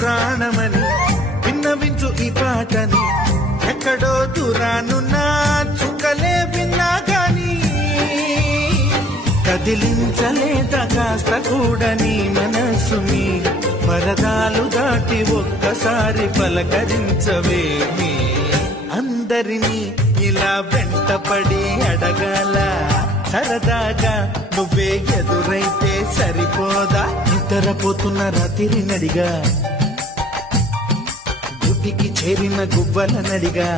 ప్రాణమని విన్నవించు ఈ పాటని ఎక్కడో దూరానున్నా చుక్కలే విన్నా గాని కదిలించలేదా కాస్త కూడా నీ మనసుని పరదాలు దాటి ఒక్కసారి పలకరించవేమి అందరినీ ఇలా వెంటపడి అడగాల సరదాగా నువ్వే ఎదురైతే సరిపోదా నిద్రపోతున్న రాత్రి నడిగా గుడ్డికి చేరిన గువ్వల నడిగా